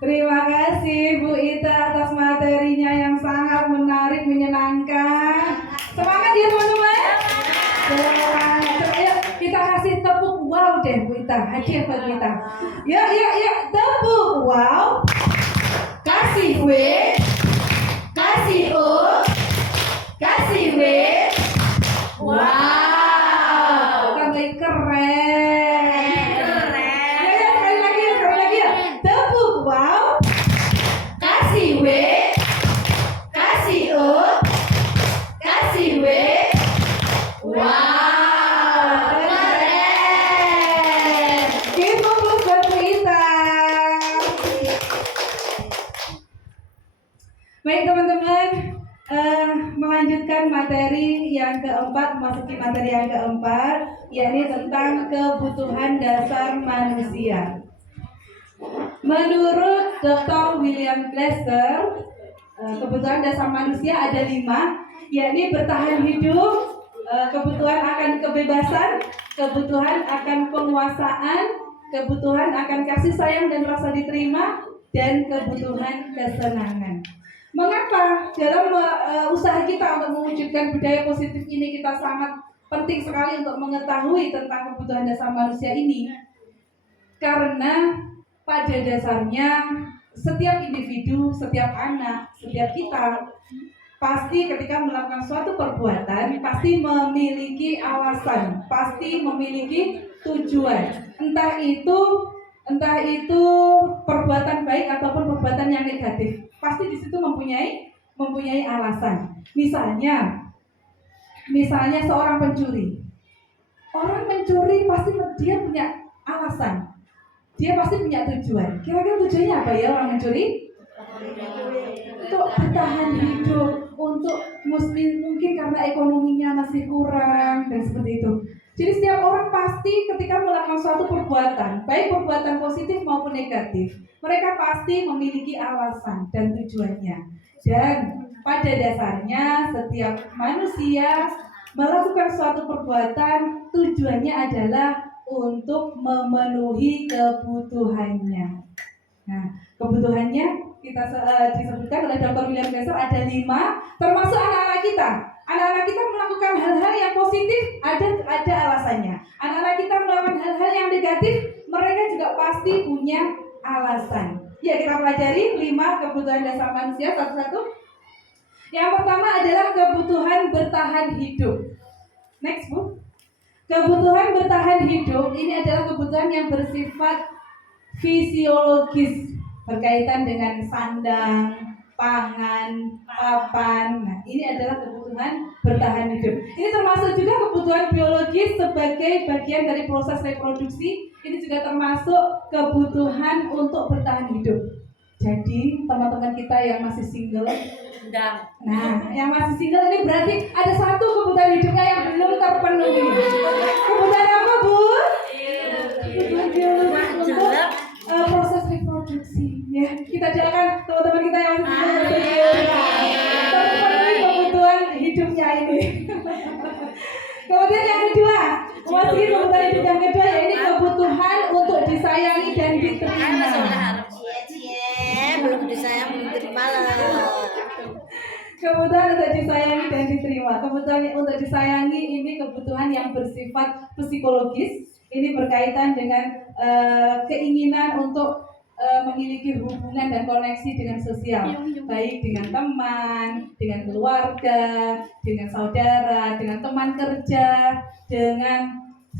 Terima kasih Bu Ita atas materinya yang sangat menarik, menyenangkan. Semangat ya teman-teman. Semangat. Yuk kita kasih tepuk wow deh Bu Ita. Hadiah buat kita. Yuk tepuk wow. Kasih W, kasih O, kasih W. Wow, tambah keren. Ya, sekali lagi ya. Tepuk wow, kasih W, kasih O, kasih W. Wow, keren. Kita plus buat kita. Baik teman-teman, melanjutkan materi yang keempat, memasuki materi yang keempat, yakni tentang kebutuhan dasar manusia. Menurut Dr. William Glasser, kebutuhan dasar manusia ada 5, yakni bertahan hidup, kebutuhan akan kebebasan, kebutuhan akan penguasaan, kebutuhan akan kasih sayang dan rasa diterima, dan kebutuhan kesenangan. Mengapa dalam usaha kita untuk mewujudkan budaya positif ini kita sangat penting sekali untuk mengetahui tentang kebutuhan dasar manusia ini? Karena pada dasarnya setiap individu, setiap anak, setiap kita pasti ketika melakukan suatu perbuatan pasti memiliki alasan, pasti memiliki tujuan. Entah itu perbuatan baik ataupun perbuatan yang negatif, pasti di situ mempunyai alasan. Misalnya seorang pencuri. Orang mencuri pasti dia punya alasan. Dia pasti punya tujuan. Kira-kira tujuannya apa ya orang mencuri? Untuk bertahan hidup, untuk mungkin karena ekonominya masih kurang dan seperti itu. Jadi setiap orang pasti ketika melakukan suatu perbuatan, baik perbuatan positif maupun negatif, mereka pasti memiliki alasan dan tujuannya. Dan pada dasarnya setiap manusia melakukan suatu perbuatan tujuannya adalah untuk memenuhi kebutuhannya. Nah, kebutuhannya kita disebutkan oleh Dr. William Glasser ada 5, termasuk anak-anak kita. Anak-anak kita melakukan hal-hal yang positif ada alasannya. Anak-anak kita melakukan hal-hal yang negatif, mereka juga pasti punya alasan. Ya, kita pelajari 5 kebutuhan dasar manusia satu-satu. Yang pertama adalah kebutuhan bertahan hidup. Next, Bu. Kebutuhan bertahan hidup ini adalah kebutuhan yang bersifat fisiologis, berkaitan dengan sandang, pangan, papan. Nah, ini adalah kebutuhan bertahan hidup. Ini termasuk juga kebutuhan biologis sebagai bagian dari proses reproduksi. Ini juga termasuk kebutuhan untuk bertahan hidup. Jadi teman-teman kita yang masih single, yang masih single ini berarti ada satu kebutuhan hidupnya yang belum terpenuhi. Kebutuhan apa, Bu? Kebutuhan biologis untuk proses reproduksi. Ya, kita doakan teman-teman kita yang masih terpenuhi kebutuhan hidupnya ini. Kemudian yang kedua, memasuki kebutuhan hidup yang kedua, yaitu kebutuhan untuk disayangi dan diterima. Belum disayang, belum diterima lah. Kebutuhan untuk disayangi dan diterima. Kebutuhan untuk disayangi ini kebutuhan yang bersifat psikologis. Ini berkaitan dengan keinginan untuk memiliki hubungan dan koneksi dengan sosial, baik dengan teman, dengan keluarga, dengan saudara, dengan teman kerja,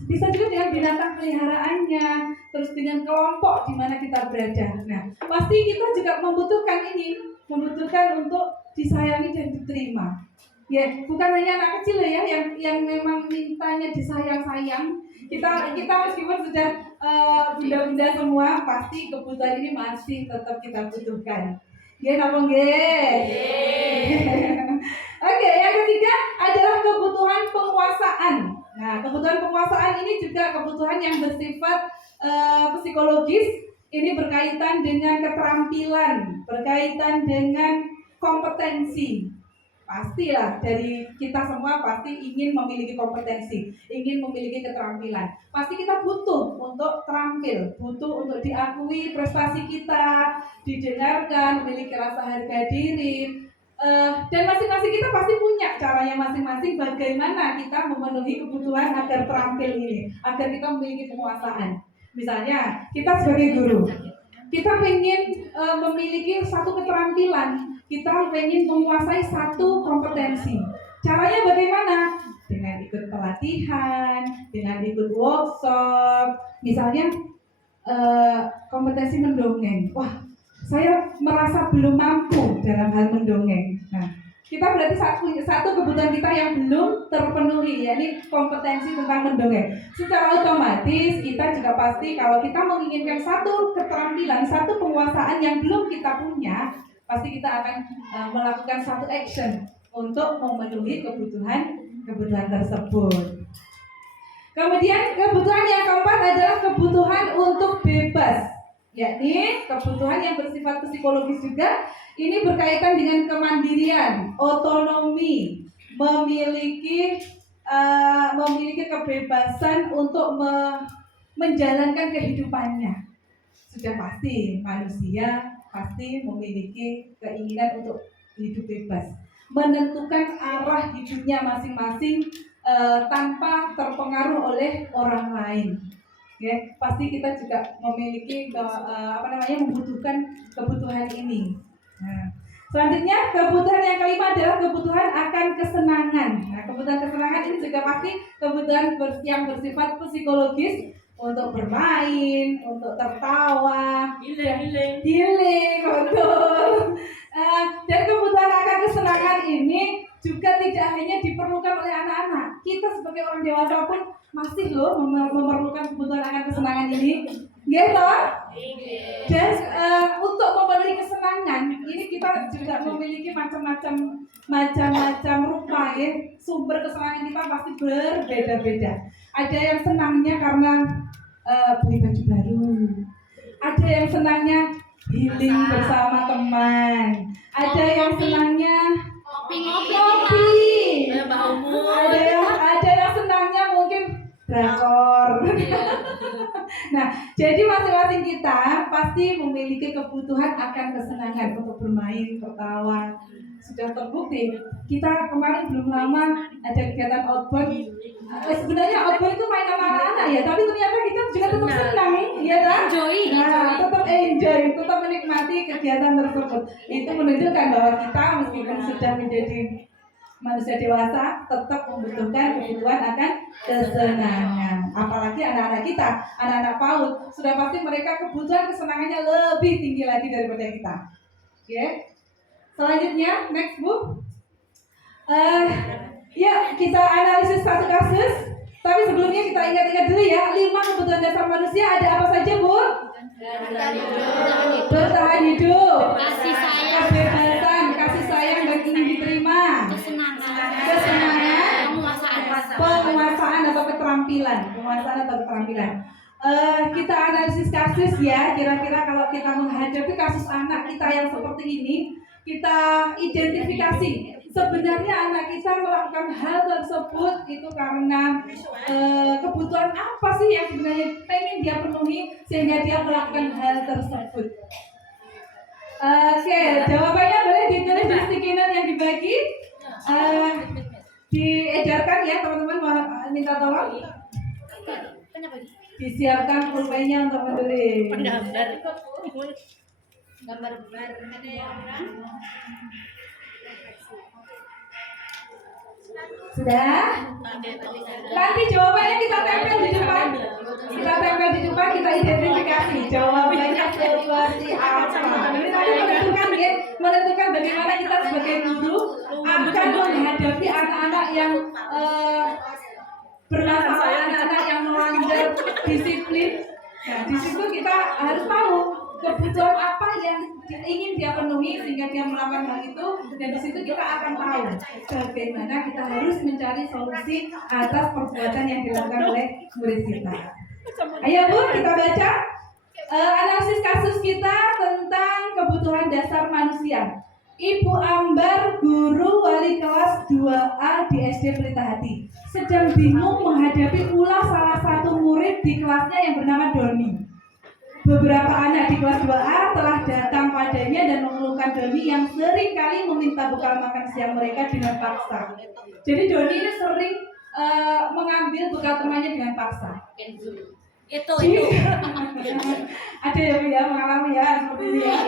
bisa juga dengan binatang peliharaannya, terus dengan kelompok di mana kita berada. Nah, pasti kita juga membutuhkan untuk disayangi dan diterima. Ya, bukan hanya anak kecil ya yang memang mintanya disayang-sayang. Kita meskipun sudah bunda-bunda semua, pasti kebutuhan ini masih tetap kita butuhkan. Ya, napa nggih? Oke, yang ketiga adalah kebutuhan penguasaan. Nah, kebutuhan penguasaan ini juga kebutuhan yang bersifat psikologis. Ini berkaitan dengan keterampilan, berkaitan dengan kompetensi. pastilah dari kita semua pasti ingin memiliki kompetensi, ingin memiliki keterampilan. Pasti kita butuh untuk terampil, butuh untuk diakui prestasi kita, didengarkan, memiliki rasa harga diri. Dan masing-masing kita pasti punya caranya masing-masing bagaimana kita memenuhi kebutuhan agar terampil ini, agar kita memiliki penguasaan. Misalnya kita sebagai guru, kita ingin memiliki satu keterampilan, kita ingin menguasai satu kompetensi. Caranya bagaimana? Dengan ikut pelatihan, dengan ikut workshop. Misalnya kompetensi mendongeng. Wah, saya merasa belum mampu dalam hal mendongeng. Nah, kita berarti satu kebutuhan kita yang belum terpenuhi, yakni kompetensi tentang mendongeng. Secara otomatis kita juga pasti kalau kita menginginkan satu keterampilan, satu penguasaan yang belum kita punya, pasti kita akan melakukan satu action untuk memenuhi kebutuhan tersebut. Kemudian kebutuhan yang keempat adalah kebutuhan untuk bebas, yakni kebutuhan yang bersifat psikologis juga. Ini berkaitan dengan kemandirian, otonomi, memiliki kebebasan untuk menjalankan kehidupannya. Sudah pasti manusia pasti memiliki keinginan untuk hidup bebas, menentukan arah hidupnya masing-masing tanpa terpengaruh oleh orang lain. Ya, pasti kita juga memiliki membutuhkan kebutuhan ini. Nah, selanjutnya kebutuhan yang kelima adalah kebutuhan akan kesenangan. Nah, kebutuhan kesenangan ini juga pasti kebutuhan yang bersifat psikologis, untuk bermain, untuk tertawa, healing, betul. Dan kebutuhan akan kesenangan ini juga tidak hanya diperlukan oleh anak-anak. Kita sebagai orang dewasa pun masih loh memerlukan kebutuhan akan kesenangan ini, gitu. Dan untuk memenuhi kesenangan ini kita juga memiliki macam-macam rupa ya. Sumber kesenangan kita pasti berbeda-beda. Ada yang senangnya karena beli baju baru, ada yang senangnya healing bersama teman, ada yang senangnya kopi, ada yang senangnya mungkin drakor. Nah, jadi masing-masing kita pasti memiliki kebutuhan akan kesenangan untuk bermain, tertawa. Sudah terbukti. Kita kemarin belum lama ada kegiatan outbound. Sebenarnya outbound itu main sama anak-anak ya, tapi ternyata kita juga tetap senang, ya kan? Tetap enjoy, tetap menikmati kegiatan tersebut. Itu menunjukkan bahwa kita meskipun sudah menjadi manusia dewasa tetap membutuhkan kebutuhan akan kesenangan. Apalagi anak-anak kita, anak-anak PAUD, sudah pasti mereka kebutuhan kesenangannya lebih tinggi lagi daripada kita. Oke. Selanjutnya, next book. Ya, kita analisis satu kasus. Tapi sebelumnya kita ingat-ingat dulu ya, 5 kebutuhan dasar manusia ada apa saja, Bu? Bertahan hidup, kasih sayang, kebebasan, kasih sayang dan ingin diterima, kesenangan, penguasaan atau keterampilan, kita analisis kasus ya. Kira-kira kalau kita menghadapi kasus anak kita yang seperti ini, kita identifikasi sebenarnya anak kita melakukan hal tersebut itu karena kebutuhan apa sih yang sebenarnya pengen dia penuhi sehingga dia melakukan hal tersebut. Oke, jawabannya boleh ditulis di sticky note yang dibagi, diedarkan ya teman-teman. Minta tolong disiapkan pulpennya untuk menulis. Gambar sudah? Nanti jawabannya kita tempel di depan. Kita identifikasi jawabannya seperti apa. Ini tadi menentukan bagaimana kita sebagai guru akan menghadapi anak-anak yang bermasalah, anak-anak yang melanggar disiplin. Nah, di situ kita harus tahu kebutuhan apa yang ingin dia penuhi sehingga dia melakukan hal itu, dan di situ kita akan tahu bagaimana kita harus mencari solusi atas perbuatan yang dilakukan oleh murid kita. Ayo Bu, kita baca analisis kasus kita tentang kebutuhan dasar manusia. Ibu Ambar, guru wali kelas 2A di SD Pelita Hati, sedang bingung menghadapi ulah salah satu murid di kelasnya yang bernama Doni. Beberapa anak di kelas 2A telah datang padanya dan mengeluhkan Doni yang sering kali meminta bekal makan siang mereka dengan paksa. Jadi Doni ini sering mengambil bekal temannya dengan paksa. Itu. Ada ya mengalami ya seperti ini ya.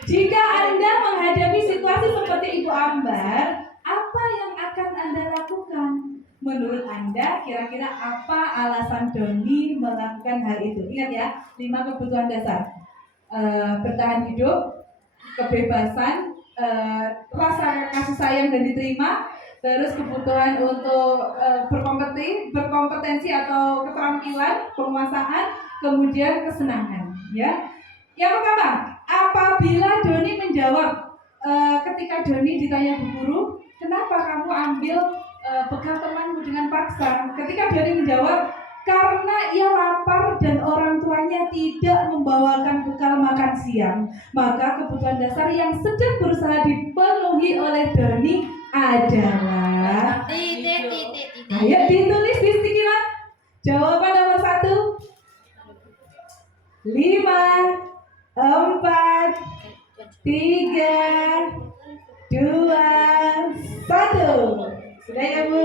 Jika Anda menghadapi situasi seperti Ibu Ambar, apa yang akan Anda lakukan? Menurut Anda, kira-kira apa alasan Doni melakukan hal itu? Ingat ya, 5 kebutuhan dasar. Bertahan hidup, kebebasan, rasa kasih sayang dan diterima, terus kebutuhan untuk berkompetensi atau keterampilan, penguasaan, kemudian kesenangan. Ya, yang pertama, apabila Doni menjawab ketika Doni ditanya bu guru, kenapa kamu ambil bekal temanmu dengan paksa? Ketika Doni menjawab, karena ia lapar dan orang tuanya tidak membawakan bekal makan siang, maka kebutuhan dasar yang sedang berusaha dipenuhi oleh Doni adalah. Ayo ditulis di stikiran. Jawaban nomor 1. 5, 4, 3, 2, 1. Sudah ya Bu?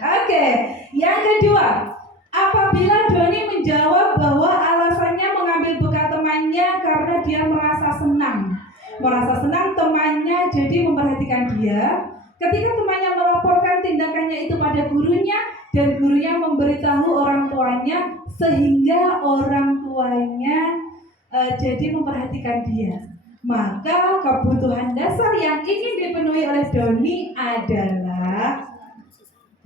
Oke. Yang kedua, apabila Doni menjawab bahwa alasannya mengambil bekal temannya karena dia merasa senang. Merasa senang temannya jadi memperhatikan dia. Ketika temannya melaporkan tindakannya itu pada gurunya dan gurunya memberitahu orang tuanya, sehingga orang tuanya jadi memperhatikan dia. Maka kebutuhan dasar yang ingin dipenuhi oleh Doni adalah,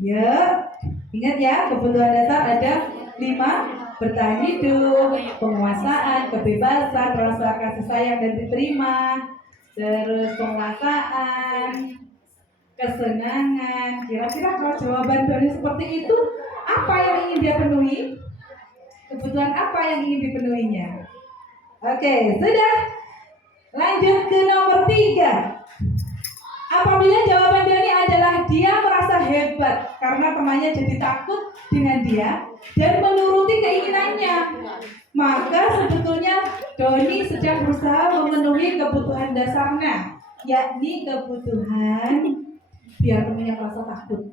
ya, ingat ya, kebutuhan dasar ada 5: bertahan hidup, penguasaan, kebebasan, rasa kasih sayang dan diterima, terus penguasaan, kesenangan. Kira-kira kalau jawaban Doni seperti itu, apa yang ingin dia penuhi? Kebutuhan apa yang ingin dipenuhinya? Oke, sudah. Lanjut ke nomor 3. Apabila jawaban Doni adalah dia merasa hebat karena temannya jadi takut dengan dia dan menuruti keinginannya, maka sebetulnya Doni sedang berusaha memenuhi kebutuhan dasarnya, yakni kebutuhan biar temannya merasa takut,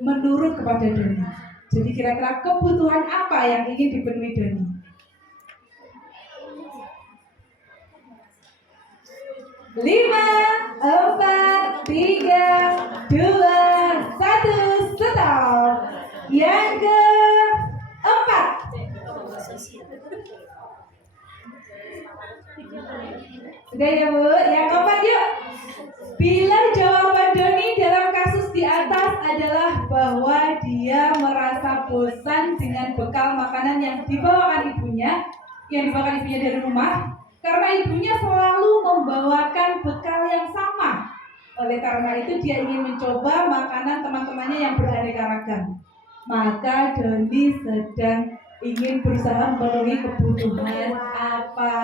menurut kepada Doni. Jadi kira-kira kebutuhan apa yang ingin dipenuhi Doni? 5, 4, 3, 2, 1, stop. Yang keempat. Sudah ya Bu? Yang keempat yuk. Bila jawaban Doni dalam kasus di atas adalah bahwa dia merasa bosan dengan bekal makanan yang dibawakan ibunya dari rumah, karena ibunya selalu membawakan bekal yang sama. Oleh karena itu dia ingin mencoba makanan teman-temannya yang beraneka ragam. Maka Doni sedang ingin berusaha memenuhi kebutuhan apa?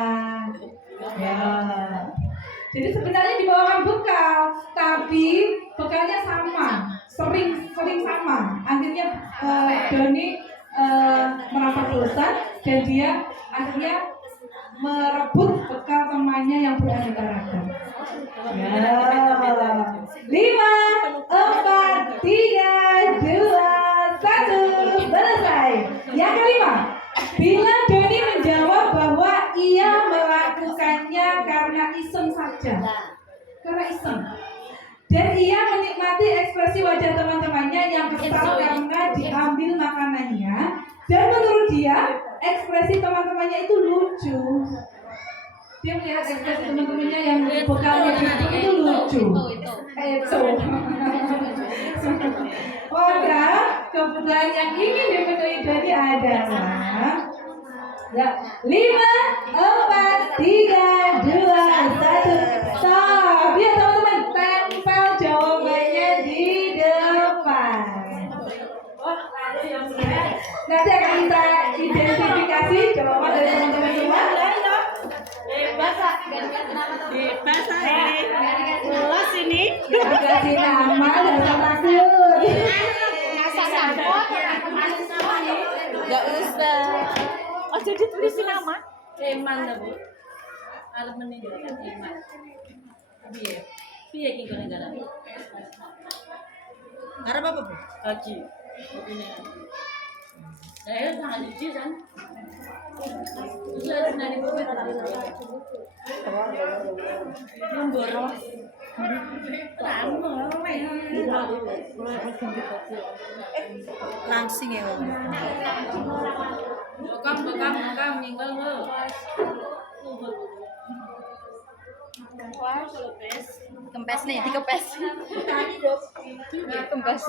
Ya. Jadi sebenarnya dibawakan bekal, tapi bekalnya sama, sering sama. Akhirnya Doni merasa bosan dan dia akhirnya merebut bekal temannya yang beraneka ragam. Ya. 5, 4, 3, 2, 1, selesai. Yang kelima, bila Doni menjawab bahwa ia melakukannya karena iseng saja, dan ia menikmati ekspresi wajah teman-temannya yang kesal karena diambil makanannya, dan menurut dia ekspresi teman-temannya itu lucu. Dia melihat ekspresi teman-temannya yang bekalnya itu lucu. Itu. Maka kebutuhan yang ingin dipenuhi Doni adalah 5, 4, 3, 2, 1, stop. Ya teman-teman, tempel jawabannya di depan. Nanti akan kita identifikasi jawaban dari teman-teman semua. Bahasa, ganti nama Bebas aja. Pulas ini. Kasih nama dan takut. Gak usah. Oh jadi tulisin nama? Eman lah bu, harus meninggalkan Eman. Biar, biar kita negara. Harap apa bu? Haji, begini. Saya sangat lucu kan? Sudah senang dibuat. Mundur. Langsing ya. Bekam, ninggal lo. Kempes nih, dikempes. Kempes.